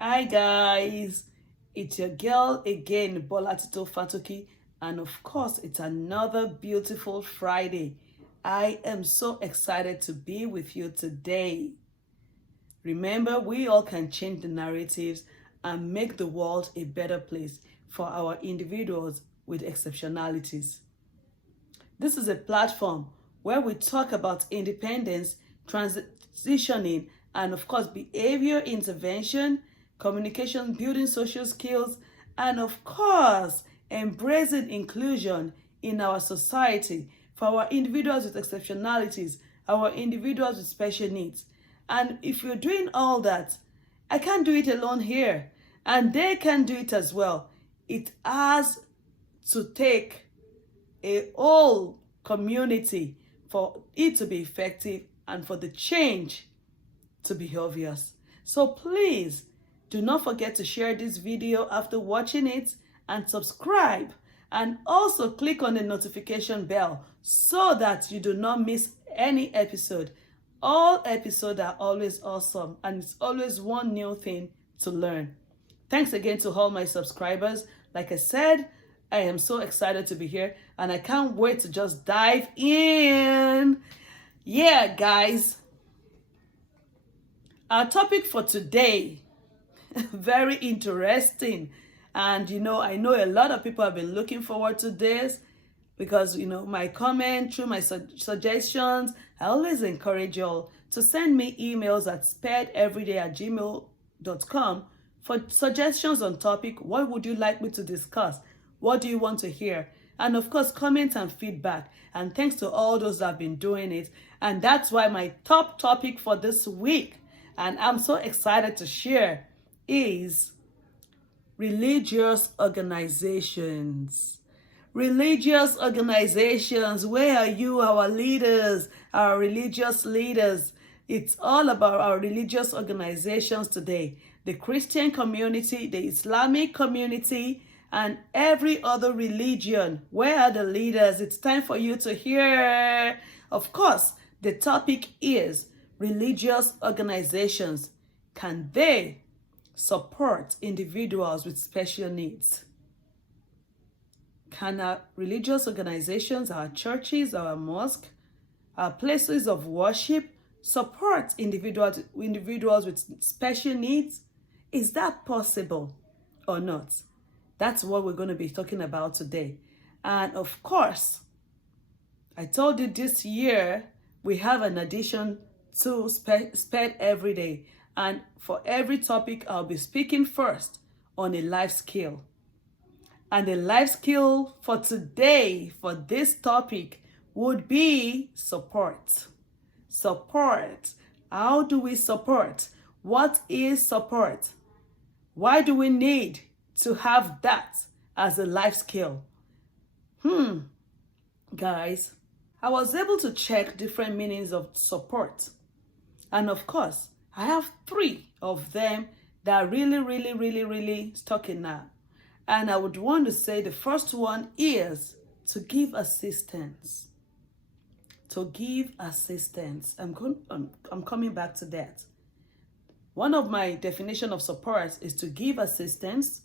Hi guys, it's your girl again, Bola Tito Fatoki, and of course, it's another beautiful Friday. I am so excited to be with you today. Remember, we all can change the narratives and make the world a better place for our individuals with exceptionalities. This is a platform where we talk about independence, transitioning, and of course, behavior intervention, communication, building social skills, and of course, embracing inclusion in our society for our individuals with exceptionalities, our individuals with special needs. And if you're doing all that, I can't do it alone here, and they can do it as well. It has to take a whole community for it to be effective and for the change to be obvious. So please do not forget to share this video after watching it and subscribe, and also click on the notification bell so that you do not miss any episode. All episodes are always awesome and it's always one new thing to learn. Thanks again to all my subscribers. Like I said, I am so excited to be here and I can't wait to just dive in. Yeah, guys. Our topic for today, very interesting. And I know a lot of people have been looking forward to this because, my comment, through my suggestions, I always encourage y'all to send me emails at sparedeveryday@gmail.com for suggestions on topic. What would you like me to discuss? What do you want to hear? And of course, comments and feedback. And thanks to all those that have been doing it. And that's why my top topic for this week, and I'm so excited to share, is religious organizations. Religious organizations, where are you, our leaders, our religious leaders? It's all about our religious organizations today. The Christian community, the Islamic community, and every other religion. Where are the leaders? It's time for you to hear. Of course, the topic is religious organizations. Can they support individuals with special needs? Can our religious organizations, our churches, our mosques, our places of worship support individuals with special needs? Is that possible or not? That's what we're going to be talking about today. And of course, I told you this year we have an addition to Spared Every Day. And for every topic, I'll be speaking first on a life skill. And the life skill for today, for this topic, would be support. Support. How do we support? What is support? Why do we need to have that as a life skill? Guys, I was able to check different meanings of support. And of course, I have 3 of them that really stuck in now. And I would want to say the first one is to give assistance. To give assistance. I'm coming back to that. One of my definition of support is to give assistance.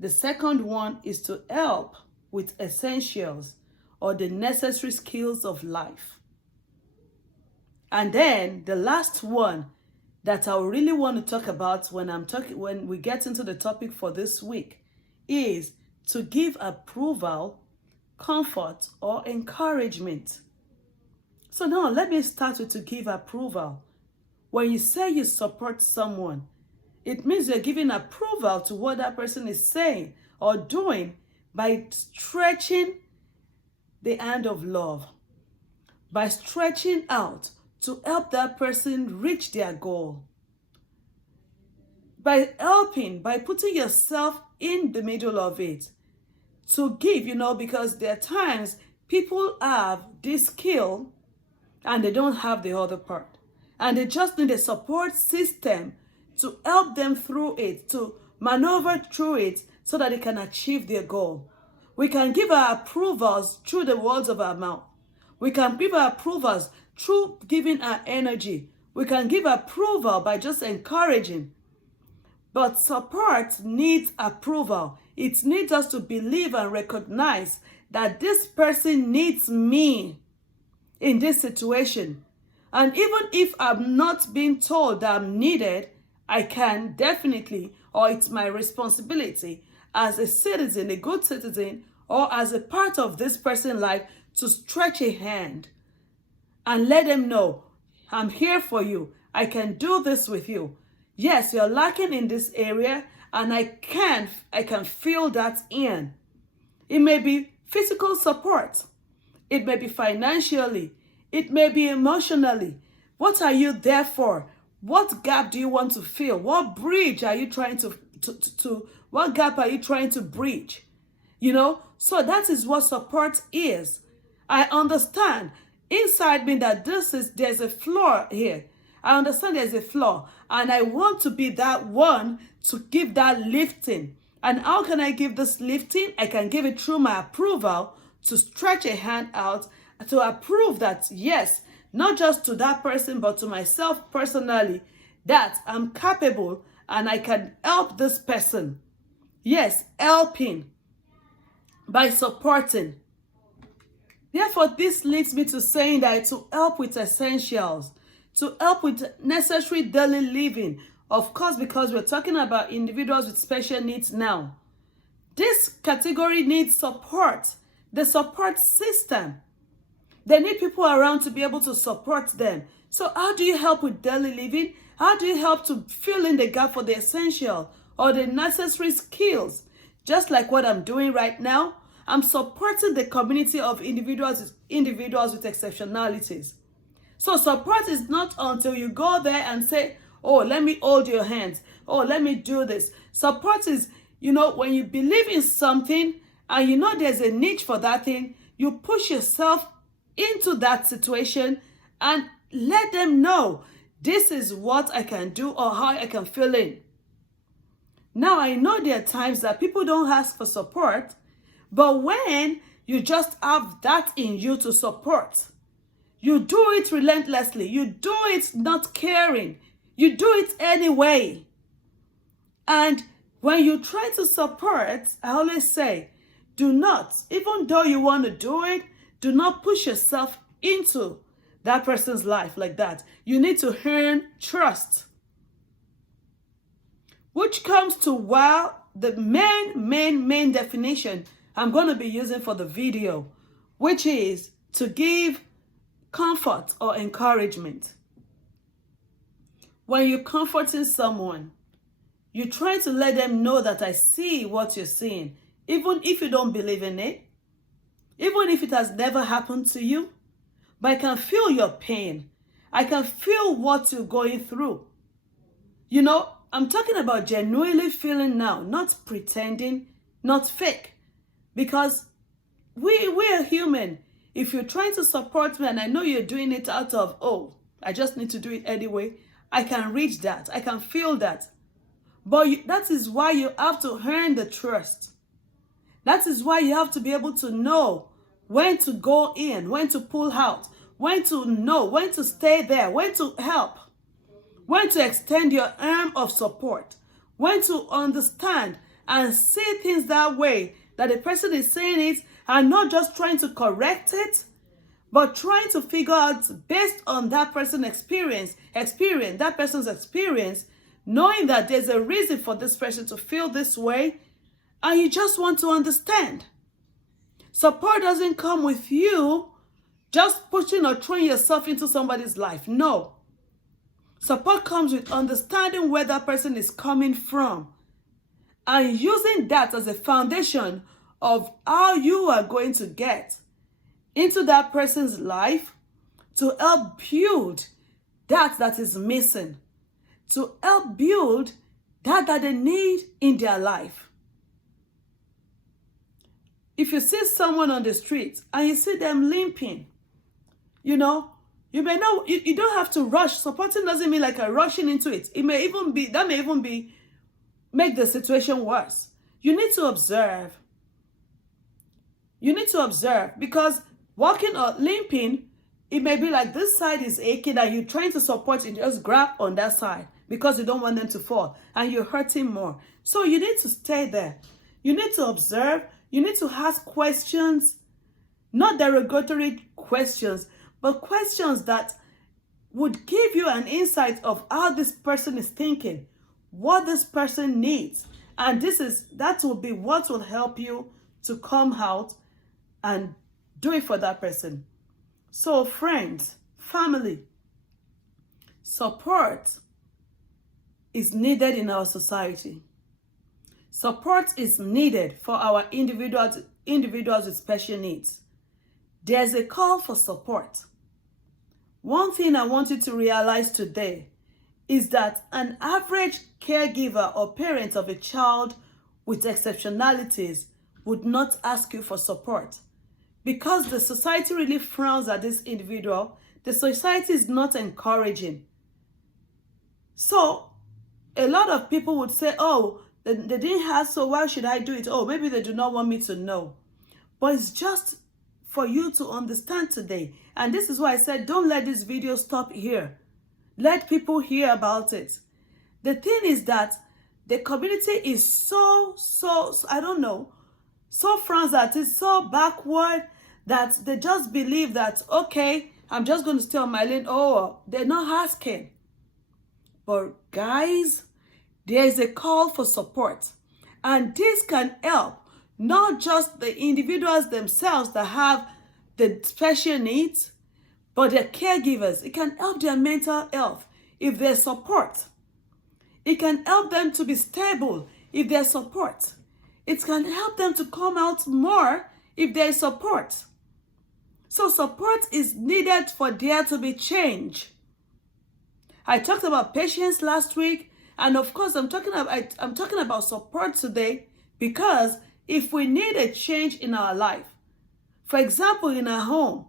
The second one is to help with essentials or the necessary skills of life. And then the last one that I really want to talk about when we get into the topic for this week is to give approval, comfort, or encouragement. So now let me start with to give approval. When you say you support someone, it means you're giving approval to what that person is saying or doing by stretching the hand of love, by stretching out to help that person reach their goal, by helping, by putting yourself in the middle of it, to give, because there are times people have this skill and they don't have the other part. And they just need a support system to help them through it, to maneuver through it so that they can achieve their goal. We can give our approvals through the words of our mouth. We can give our approvals through giving our energy. We can give approval by just encouraging. But support needs approval. It needs us to believe and recognize that this person needs me in this situation. And even if I'm not being told that I'm needed, I can definitely, or it's my responsibility as a citizen, a good citizen, or as a part of this person's life to stretch a hand and let them know, I'm here for you. I can do this with you. Yes, you're lacking in this area, and I can feel that in. It may be physical support. It may be financially. It may be emotionally. What are you there for? What gap do you want to fill? What bridge are you trying to what gap are you trying to bridge? You know, so that is what support is. I understand inside me that there's a flaw here. I understand there's a flaw, and I want to be that one to give that lifting. And how can I give this lifting? I can give it through my approval, to stretch a hand out to approve that, yes, not just to that person, but to myself personally, that I'm capable and I can help this person. Yes, helping by supporting. Therefore, this leads me to saying that to help with essentials, to help with necessary daily living. Of course, because we're talking about individuals with special needs now. This category needs support, the support system. They need people around to be able to support them. So how do you help with daily living? How do you help to fill in the gap for the essential or the necessary skills? Just like what I'm doing right now, I'm supporting the community of individuals with exceptionalities. So support is not until you go there and say, oh, let me hold your hands. Oh, let me do this. Support is, you know, when you believe in something and you know there's a niche for that thing, you push yourself into that situation and let them know this is what I can do or how I can fill in. Now, I know there are times that people don't ask for support, but when you just have that in you to support, you do it relentlessly. You do it not caring. You do it anyway. And when you try to support, I always say, do not, even though you want to do it, do not push yourself into that person's life like that. You need to earn trust. Which comes to, well, the main definition I'm going to be using for the video, which is to give comfort or encouragement. When you're comforting someone, you try to let them know that I see what you're seeing, even if you don't believe in it, even if it has never happened to you, but I can feel your pain. I can feel what you're going through. You know, I'm talking about genuinely feeling now, not pretending, not fake. Because we are human. If you're trying to support me and I know you're doing it out of, oh, I just need to do it anyway, I can reach that. I can feel that. But that is why you have to earn the trust. That is why you have to be able to know when to go in, when to pull out, when to know, when to stay there, when to help, when to extend your arm of support, when to understand and see things that way, that the person is saying it and not just trying to correct it, but trying to figure out based on that person's experience, that person's experience, knowing that there's a reason for this person to feel this way, and you just want to understand. Support doesn't come with you just pushing or throwing yourself into somebody's life. No. Support comes with understanding where that person is coming from and using that as a foundation of how you are going to get into that person's life to help build that is missing, to help build that they need in their life. If you see someone on the street and you see them limping, you know, you may know, you don't have to rush. Supporting doesn't mean like a rushing into it. That may even be, make the situation worse. You need to observe. You need to observe, because walking or limping, it may be like this side is aching and you're trying to support it, just grab on that side. because you don't want them to fall, and you're hurting more. So you need to stay there. You need to observe. You need to ask questions, not derogatory questions, but questions that would give you an insight of how this person is thinking, what this person needs. And that will be what will help you to come out and do it for that person. So friends, family, support is needed in our society. Support is needed for our individuals with special needs. There's a call for support. One thing I want you to realize today is that an average caregiver or parent of a child with exceptionalities would not ask you for support. Because the society really frowns at this individual, the society is not encouraging. So a lot of people would say, oh, they didn't have, so why should I do it? Oh, maybe they do not want me to know. But it's just for you to understand today. And this is why I said, don't let this video stop here. Let people hear about it. The thing is that the community is so I don't know, so frowns at it, so backward, that they just believe that, okay, I'm just going to stay on my lane. Oh, they're not asking. But guys, there is a call for support. And this can help not just the individuals themselves that have the special needs, but their caregivers. It can help their mental health if there's support. It can help them to be stable if there's support. It can help them to come out more if there's support. So support is needed for there to be change. I talked about patience last week, and of course I'm talking about support today, because if we need a change in our life, for example, in our home,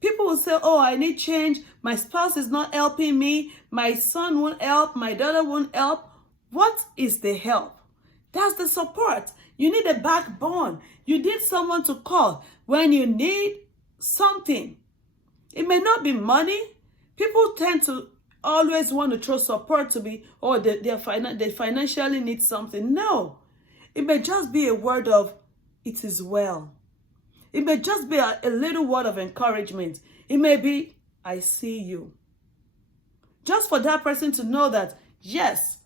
people will say, oh, I need change. My spouse is not helping me. My son won't help. My daughter won't help. What is the help? That's the support. You need a backbone. You need someone to call when you need something. It may not be money. People tend to always want to throw support to be, oh, they financially need something. No. It may just be a word of, it is well. It may just be a little word of encouragement. It may be, I see you. Just for that person to know that, yes,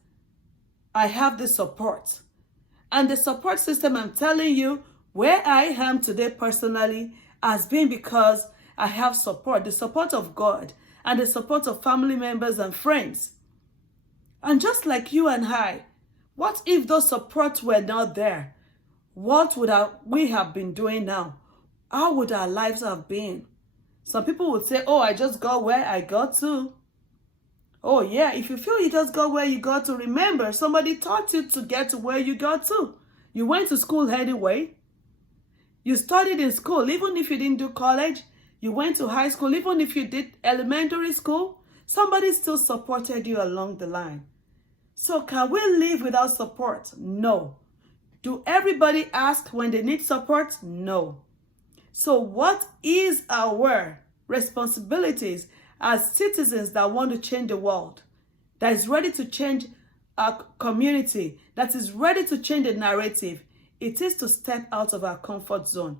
I have the support. And the support system, I'm telling you, where I am today personally has been because I have support. The support of God and the support of family members and friends. And just like you and I, what if those supports were not there? What would we have been doing now? How would our lives have been? Some people would say, oh, I just got where I got to. Oh, yeah, if you feel you just got where you got to, remember, somebody taught you to get to where you got to. You went to school anyway. You studied in school, even if you didn't do college. You went to high school, even if you did elementary school. Somebody still supported you along the line. So can we live without support? No. Do everybody ask when they need support? No. So what is our responsibilities as citizens that want to change the world, that is ready to change our community, that is ready to change the narrative? It is to step out of our comfort zone,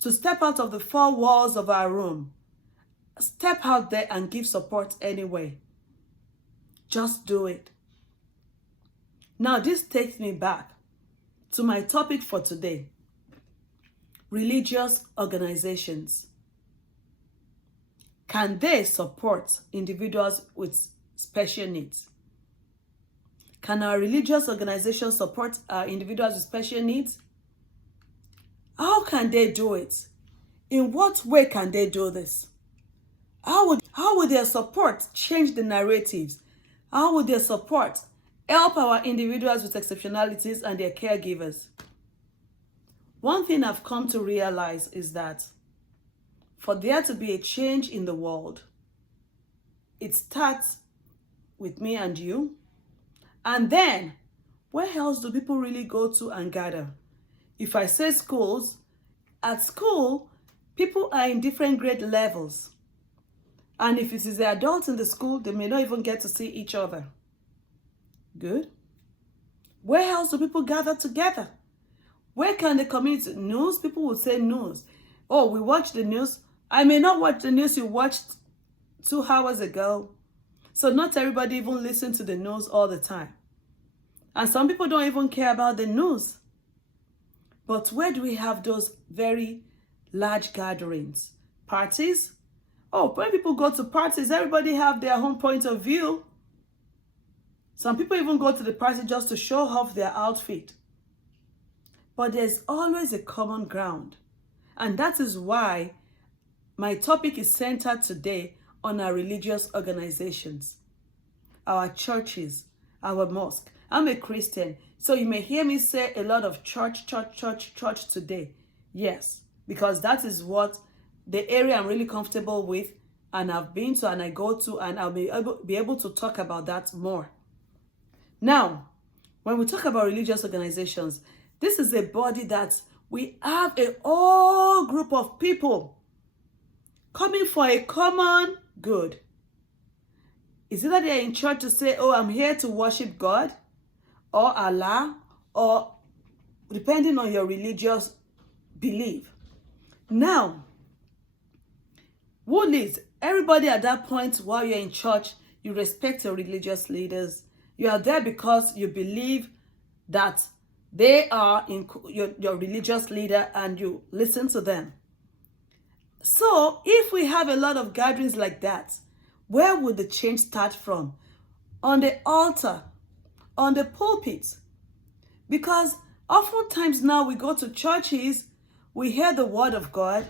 to step out of the four walls of our room, step out there and give support anyway. Just do it. Now this takes me back to my topic for today. Religious organizations. Can they support individuals with special needs? Can our religious organizations support our individuals with special needs? How can they do it? In what way can they do this? How would their support change the narratives? How would their support help our individuals with exceptionalities and their caregivers? One thing I've come to realize is that for there to be a change in the world, it starts with me and you. And then, where else do people really go to and gather? If I say schools, at school, people are in different grade levels. And if it is the adults in the school, they may not even get to see each other. Good. Where else do people gather together? Where can the community, news? People would say news. Oh, we watch the news. I may not watch the news you watched 2 hours ago. So not everybody even listens to the news all the time. And some people don't even care about the news. But where do we have those very large gatherings? Parties? Oh, when people go to parties, everybody have their own point of view. Some people even go to the party just to show off their outfit. But there's always a common ground. And that is why my topic is centered today on our religious organizations, our churches, our mosque. I'm a Christian, so you may hear me say a lot of church today. Yes, because that is what the area I'm really comfortable with and I've been to and I go to, and I'll be able to talk about that more. Now, when we talk about religious organizations, this is a body that we have a whole group of people coming for a common good. Is it that they're in church to say, oh, I'm here to worship God or Allah, or depending on your religious belief. Now, who leads? Everybody at that point while you're in church, you respect your religious leaders. You are there because you believe that they are your religious leader and you listen to them. So if we have a lot of gatherings like that, where would the change start from? On the altar, on the pulpit. Because oftentimes now we go to churches, we hear the word of God,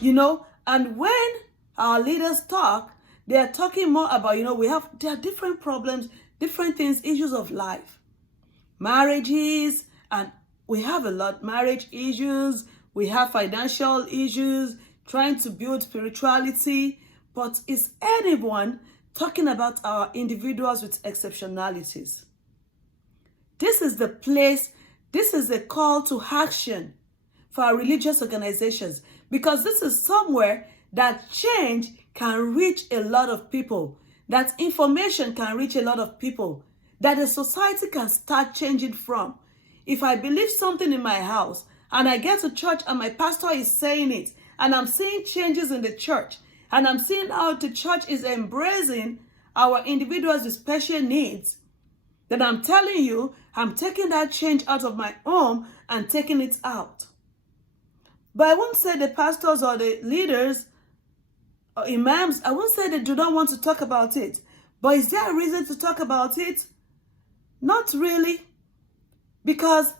and when our leaders talk, they are talking more about, there are different problems, different things, issues of life. Marriages, and we have a lot, marriage issues, we have financial issues, trying to build spirituality, but is anyone talking about our individuals with exceptionalities? This is the place, this is a call to action for our religious organizations, because this is somewhere that change can reach a lot of people, that information can reach a lot of people, that the society can start changing from. If I believe something in my house and I get to church and my pastor is saying it, and I'm seeing changes in the church, and I'm seeing how the church is embracing our individuals with special needs, then I'm telling you, I'm taking that change out of my home and taking it out. But I won't say the pastors or the leaders or imams, I won't say they do not want to talk about it. But is there a reason to talk about it? Not really. Because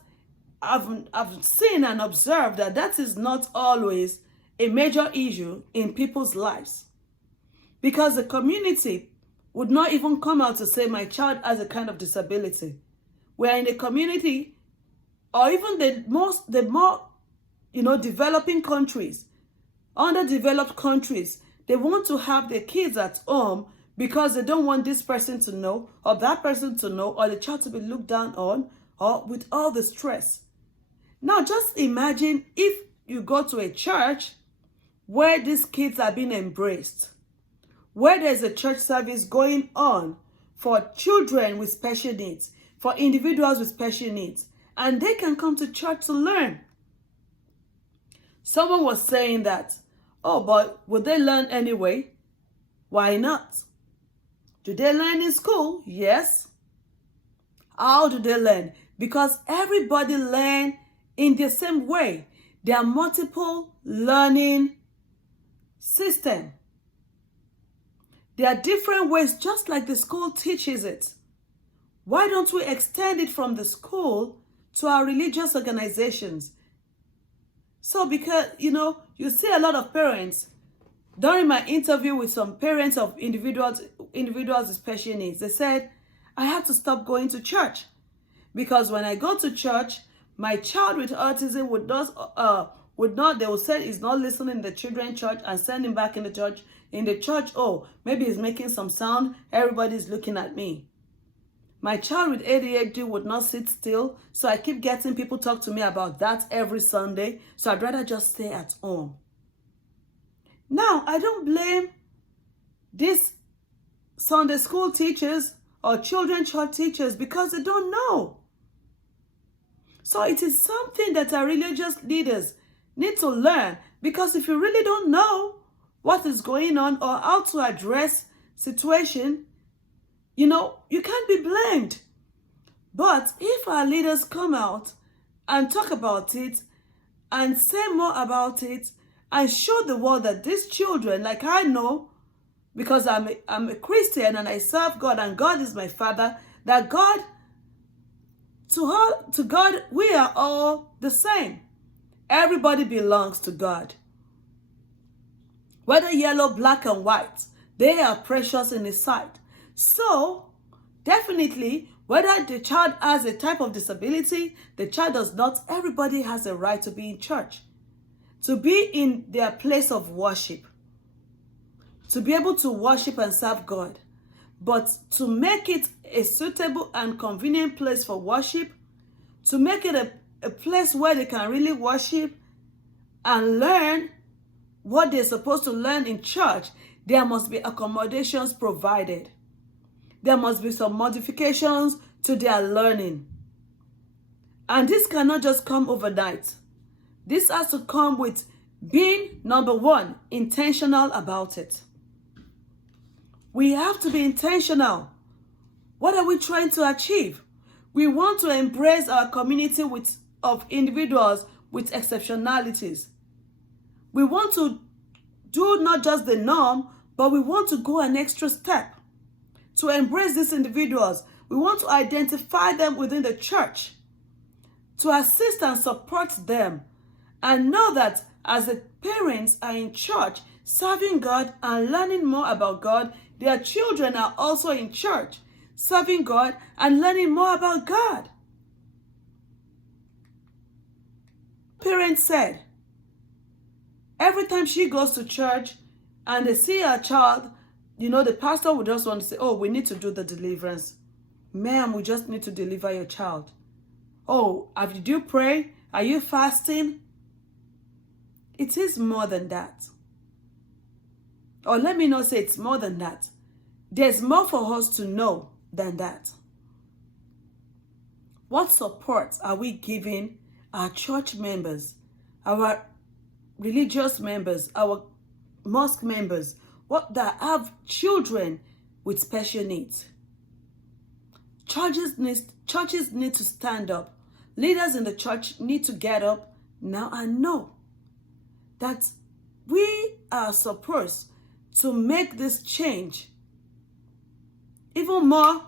I've seen and observed that is not always a major issue in people's lives. Because the community would not even come out to say my child has a kind of disability. Where in the community, or even the more developing countries, underdeveloped countries, they want to have their kids at home because they don't want this person to know, or that person to know, or the child to be looked down on, or with all the stress. Now just imagine if you go to a church where these kids are being embraced, where there's a church service going on for children with special needs, for individuals with special needs, and they can come to church to learn. Someone was saying that, oh, but would they learn anyway? Why not? Do they learn in school? Yes. How do they learn? Because everybody learns in the same way. There are multiple learning systems. There are different ways, just like the school teaches it. Why don't we extend it from the school to our religious organizations? So because, you see a lot of parents, during my interview with some parents of individuals with special needs, they said, I had to stop going to church because when I go to church, my child with autism they will say he's not listening in the children's church and send him back in the church. In the church, oh, maybe he's making some sound, everybody's looking at me. My child with ADHD would not sit still, so I keep getting people talk to me about that every Sunday, so I'd rather just stay at home. Now, I don't blame these Sunday school teachers or children church teachers because they don't know. So it is something that our religious leaders need to learn, because if you really don't know what is going on or how to address situation, you can't be blamed. But if our leaders come out and talk about it and say more about it and show the world that these children, like I know, because I'm a Christian and I serve God and God is my Father, that God, to God, we are all the same. Everybody belongs to God. Whether yellow, black, and white, they are precious in His sight. So, definitely, whether the child has a type of disability, the child does not, everybody has a right to be in church, to be in their place of worship, to be able to worship and serve God. But to make it a suitable and convenient place for worship, to make it a place where they can really worship and learn what they're supposed to learn in church, there must be accommodations provided. There must be some modifications to their learning. And this cannot just come overnight. This has to come with being, number one, intentional about it. We have to be intentional. What are we trying to achieve? We want to embrace our community of individuals with exceptionalities. We want to do not just the norm, but we want to go an extra step to embrace these individuals. We want to identify them within the church, to assist and support them, and know that as the parents are in church, serving God and learning more about God, their children are also in church, serving God and learning more about God. Parents said, every time she goes to church and they see her child, the pastor would just want to say, oh, we need to do the deliverance. Ma'am, we just need to deliver your child. Oh, did you pray? Are you fasting? It is more than that. Or let me not say it's more than that. There's more for us to know than that. What support are we giving our church members, our religious members, our mosque members, that have children with special needs? Churches need to stand up. Leaders in the church need to get up now and know that we are supposed to make this change even more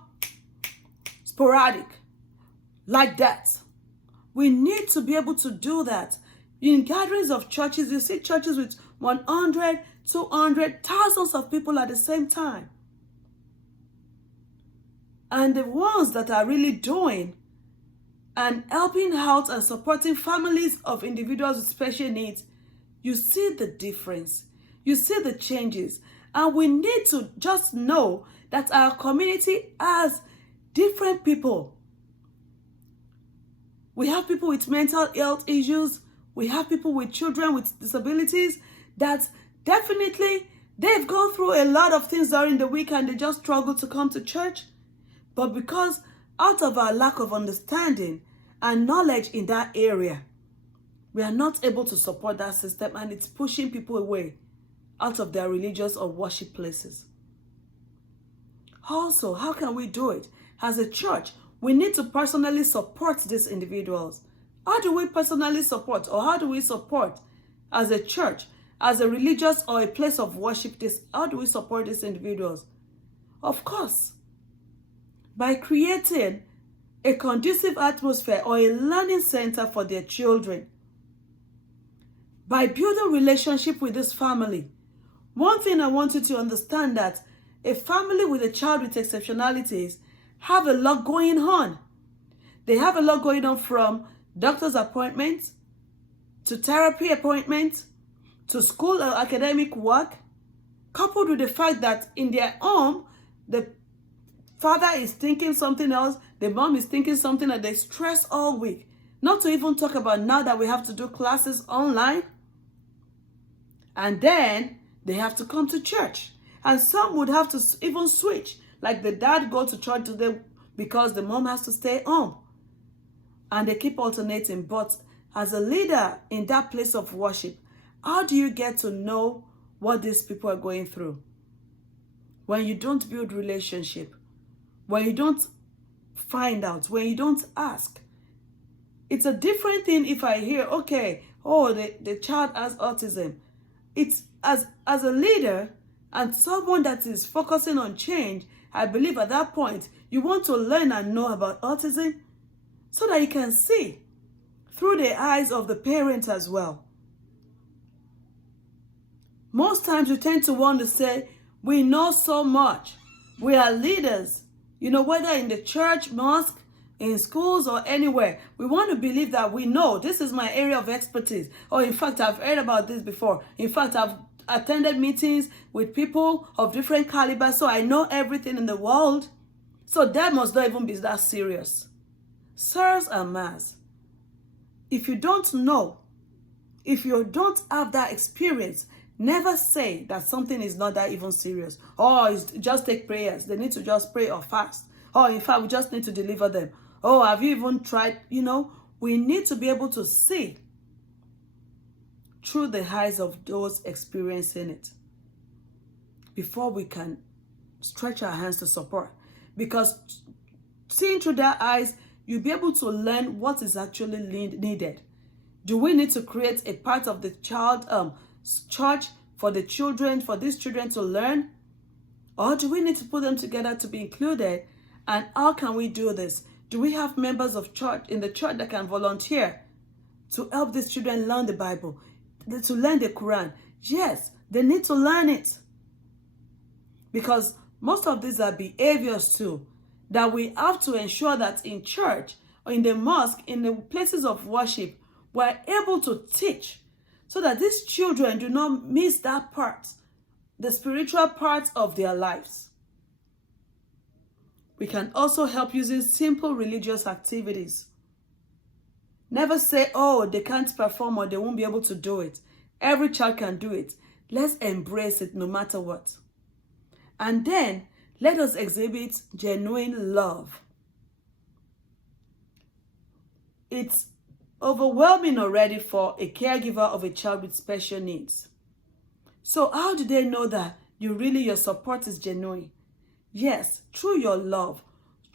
sporadic, like that. We need to be able to do that. In gatherings of churches, you see churches with 100, 200, thousands of people at the same time. And the ones that are really doing and helping out and supporting families of individuals with special needs, you see the difference. You see the changes. And we need to just know that our community has different people. We have people with mental health issues. We have people with children with disabilities that definitely they've gone through a lot of things during the week and they just struggle to come to church. But because out of our lack of understanding and knowledge in that area, we are not able to support that system, and it's pushing people away out of their religious or worship places. Also, how can we do it? As a church, we need to personally support these individuals. How do we personally support, or how do we support as a church, as a religious or a place of worship? How do we support these individuals? Of course, by creating a conducive atmosphere or a learning center for their children. By building relationship with this family. One thing I want you to understand, that a family with a child with exceptionalities have a lot going on. They have a lot going on, from doctor's appointments, to therapy appointments, to school or academic work, coupled with the fact that in their home, the father is thinking something else, the mom is thinking something, and they stress all week. Not to even talk about now that we have to do classes online. And then they have to come to church. And some would have to even switch Like the dad go to church today because the mom has to stay home. And they keep alternating. But as a leader in that place of worship, how do you get to know what these people are going through? When you don't build relationship, when you don't find out, when you don't ask. It's a different thing if I hear, okay, oh, the child has autism. It's as a leader and someone that is focusing on change, I believe at that point, you want to learn and know about autism so that you can see through the eyes of the parents as well. Most times we tend to want to say, we know so much. We are leaders. You know, whether in the church, mosque, in schools or anywhere, we want to believe that we know this is my area of expertise. Or in fact, I've heard about this before. In fact, I've attended meetings with people of different caliber, so I know everything in the world. So that must not even be that serious. Sirs and Mas, if you don't know, if you don't have that experience, never say that something is not that even serious. Or it's just take prayers. They need to just pray or fast. Or in fact, we just need to deliver them. Oh, have you even tried? You know, we need to be able to see through the eyes of those experiencing it before we can stretch our hands to support. Because seeing through their eyes, you'll be able to learn what is actually needed. Do we need to create a part of the child church for the children, for these children to learn? Or do we need to put them together to be included? And how can we do this? Do we have members of church in the church that can volunteer to help these children learn the Bible, to learn the Quran? Yes, they need to learn it. Because most of these are behaviors too, that we have to ensure that in church or in the mosque, in the places of worship, we're able to teach so that these children do not miss that part, the spiritual part of their lives. We can also help using simple religious activities. Never say, oh, they can't perform or they won't be able to do it. Every child can do it. Let's embrace it no matter what. And then let us exhibit genuine love. It's overwhelming already for a caregiver of a child with special needs. So how do they know that your support is genuine? Yes, through your love,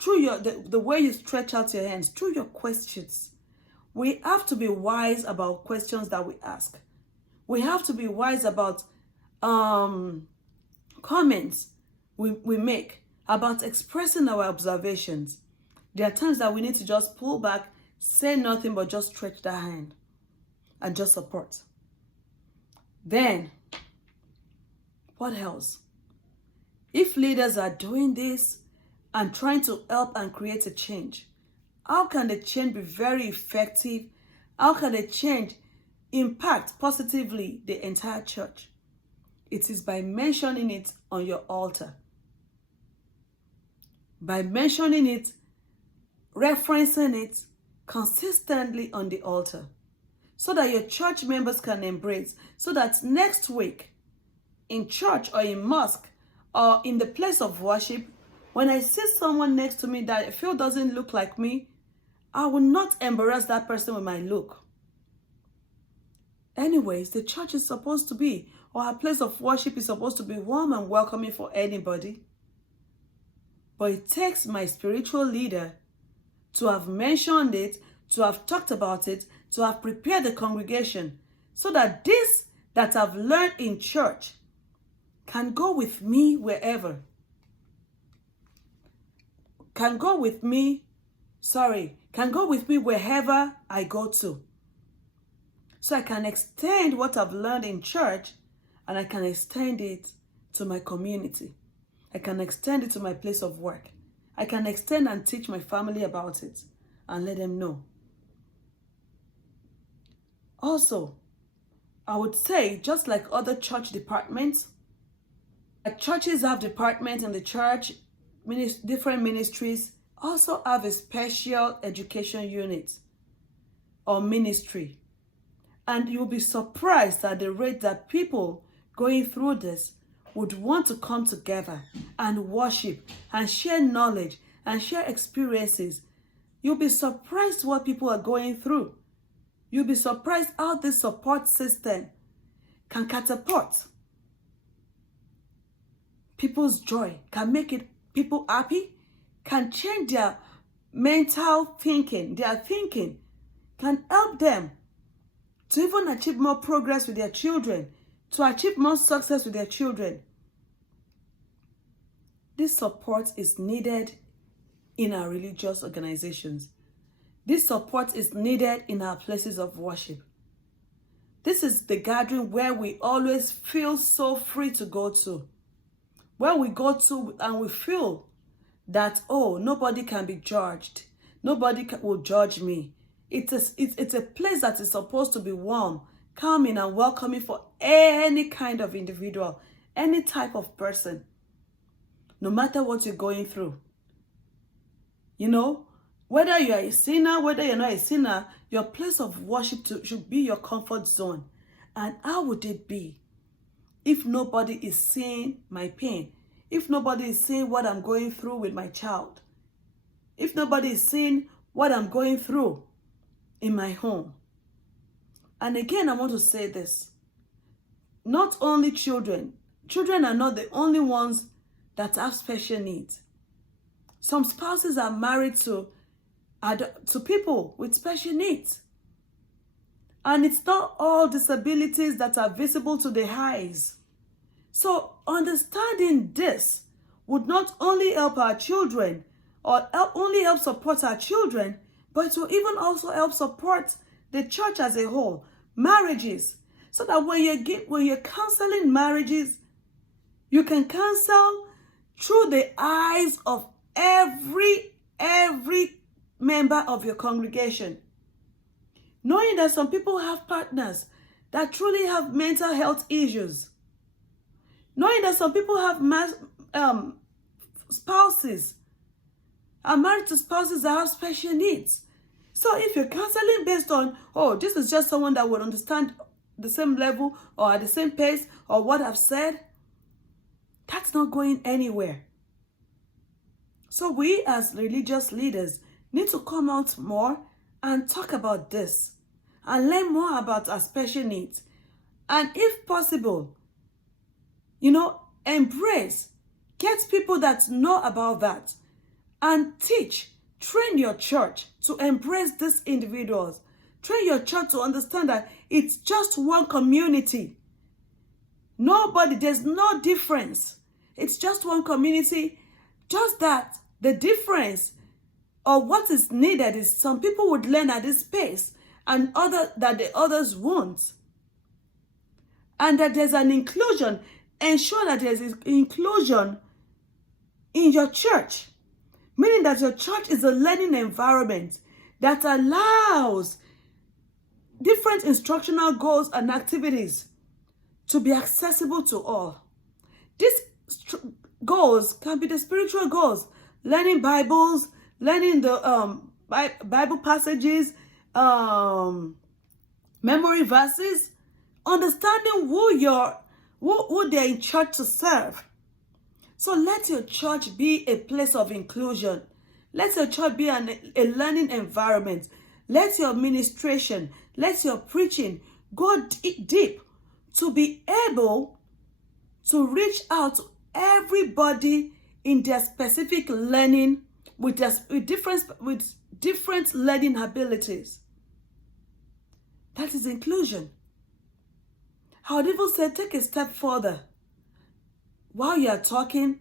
through the way you stretch out your hands, through your questions. We have to be wise about questions that we ask. We have to be wise about comments we make, about expressing our observations. There are times that we need to just pull back, say nothing, but just stretch that hand and just support. Then, what else? If leaders are doing this and trying to help and create a change, how can the change be very effective? How can the change impact positively the entire church? It is by mentioning it on your altar. By mentioning it, referencing it consistently on the altar, so that your church members can embrace, so that next week in church or in mosque or in the place of worship, when I see someone next to me that I feel doesn't look like me, I will not embarrass that person with my look. Anyways, the church is supposed to be, or our place of worship is supposed to be warm and welcoming for anybody. But it takes my spiritual leader to have mentioned it, to have talked about it, to have prepared the congregation, so that this that I've learned in church can go with me wherever. Can go with me wherever I go to. So I can extend what I've learned in church, and I can extend it to my community. I can extend it to my place of work. I can extend and teach my family about it and let them know. Also, I would say, just like other church departments, like churches have departments in the church, different ministries also have a special education unit or ministry. And you'll be surprised at the rate that people going through this would want to come together and worship and share knowledge and share experiences, you'll be surprised what people are going through. You'll be surprised how this support system can catapult people's joy, can make it people happy, can change their mental thinking, their thinking, can help them to even achieve more progress with their children, to achieve more success with their children. This support is needed in our religious organizations. This support is needed in our places of worship. This is the gathering where we always feel so free to go to. Where we go to and we feel that, oh, nobody can be judged. Nobody will judge me. It's a place that is supposed to be warm, calming, and welcoming for any kind of individual, any type of person, no matter what you're going through. You know, whether you're a sinner, whether you're not a sinner, your place of worship should be your comfort zone. And how would it be if nobody is seeing my pain? If nobody is seeing what I'm going through with my child? If nobody is seeing what I'm going through in my home? And again, I want to say this. Not only children. Children are not the only ones that have special needs. Some spouses are married to people with special needs. And it's not all disabilities that are visible to the eyes. So understanding this would not only help our children or only help support our children, but it will even also help support the church as a whole, marriages, so that when you're counseling marriages, you can counsel through the eyes of every member of your congregation. Knowing that some people have partners that truly have mental health issues. Knowing that some people have spouses, are married to spouses that have special needs. So if you're counseling based on, oh, this is just someone that would understand the same level or at the same pace or what I've said, that's not going anywhere. So we as religious leaders need to come out more and talk about this and learn more about our special needs. And if possible, embrace, get people that know about that and teach, train your church to embrace these individuals. Train your church to understand that it's just one community. There's no difference. It's just one community. Just that the difference or what is needed is some people would learn at this pace and that the others won't. And that there's an inclusion. Ensure that there's inclusion in your church. Meaning that your church is a learning environment that allows different instructional goals and activities to be accessible to all. These goals can be the spiritual goals, learning Bibles, learning the Bible passages, memory verses, understanding who they're in church to serve. So let your church be a place of inclusion. Let your church be a learning environment. Let your ministration, let your preaching go deep to be able to reach out to everybody in their specific learning with different learning abilities. That is inclusion. I would even say take a step further. While you are talking,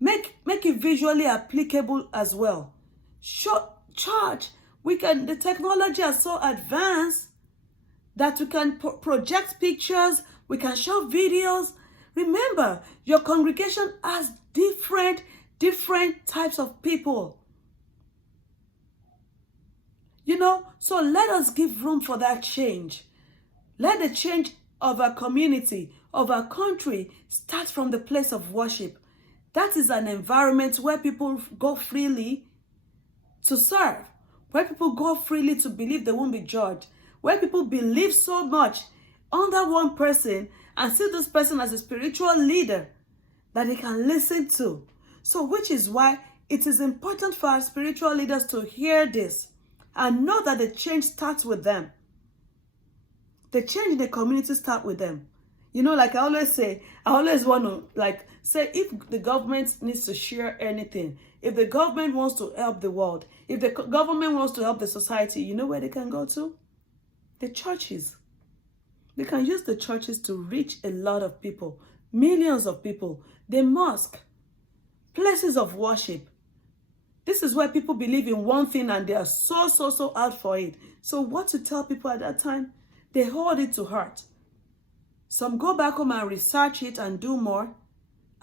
make it visually applicable as well. Church, the technology is so advanced that we can project pictures, we can show videos. Remember, your congregation has different types of people. So let us give room for that change. Let the change of our community, of our country, start from the place of worship. That is an environment where people go freely to serve, where people go freely to believe they won't be judged, where people believe so much under one person and see this person as a spiritual leader that they can listen to. So which is why it is important for our spiritual leaders to hear this and know that the change starts with them. The change in the community starts with them. You know, like I always say, I always want to say if the government needs to share anything, if the government wants to help the world, if the government wants to help the society, you know where they can go to? The churches. They can use the churches to reach a lot of people, millions of people. The mosque, places of worship. This is where people believe in one thing and they are so out for it. So what to tell people at that time? They hold it to heart. Some go back home and research it and do more,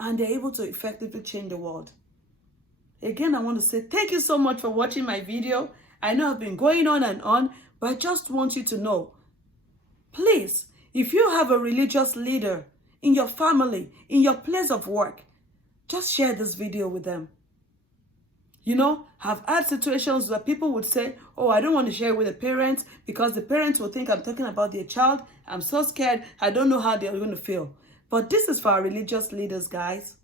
and they're able to effectively change the world. Again, I want to say thank you so much for watching my video. I know I've been going on and on, but I just want you to know, please, if you have a religious leader in your family, in your place of work, just share this video with them. You know, I've had situations where people would say, oh, I don't want to share it with the parents because the parents will think I'm talking about their child. I'm so scared. I don't know how they're going to feel. But this is for our religious leaders, guys.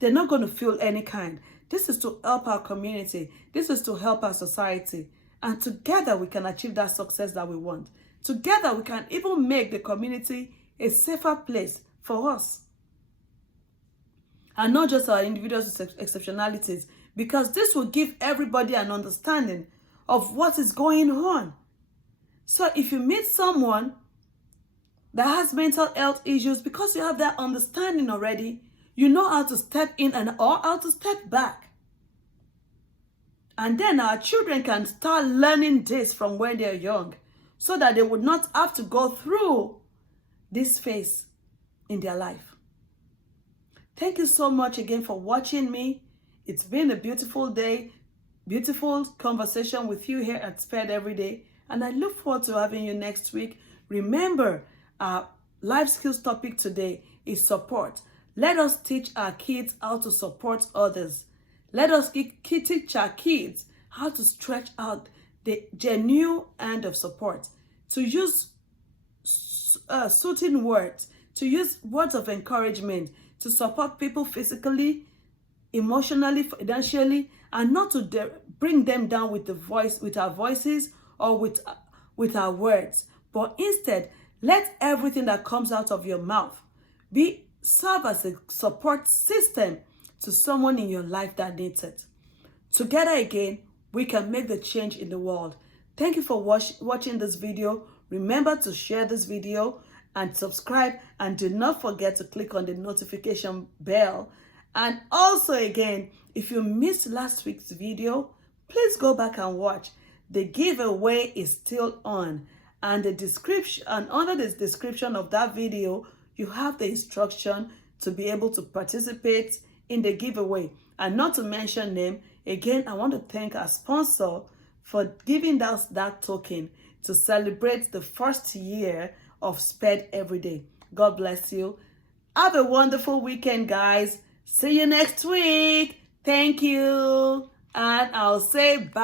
They're not going to feel any kind. This is to help our community. This is to help our society. And together we can achieve that success that we want. Together we can even make the community a safer place for us. And not just our individuals with exceptionalities, because this will give everybody an understanding of what is going on. So if you meet someone that has mental health issues, because you have that understanding already, you know how to step in or how to step back. And then our children can start learning this from when they're young, so that they would not have to go through this phase in their life. Thank you so much again for watching me. It's been a beautiful day, beautiful conversation with you here at Spared Every Day. And I look forward to having you next week. Remember, our life skills topic today is support. Let us teach our kids how to support others. Let us teach our kids how to stretch out the genuine hand of support, to use soothing words, to use words of encouragement, to support people physically, emotionally, financially, and not to bring them down with our voices or with our words. But instead, let everything that comes out of your mouth serve as a support system to someone in your life that needs it. Together again, we can make the change in the world. Thank you for watching this video. Remember to share this video and subscribe, and do not forget to click on the notification bell. And also again, if you missed last week's video, please go back and watch. The giveaway is still on, and the description, and under the description of that video, you have the instruction to be able to participate in the giveaway. And not to mention name, again, I want to thank our sponsor for giving us that token to celebrate the first year of Spared Every Day. God bless you. Have a wonderful weekend, guys. See you next week. Thank you. And I'll say bye.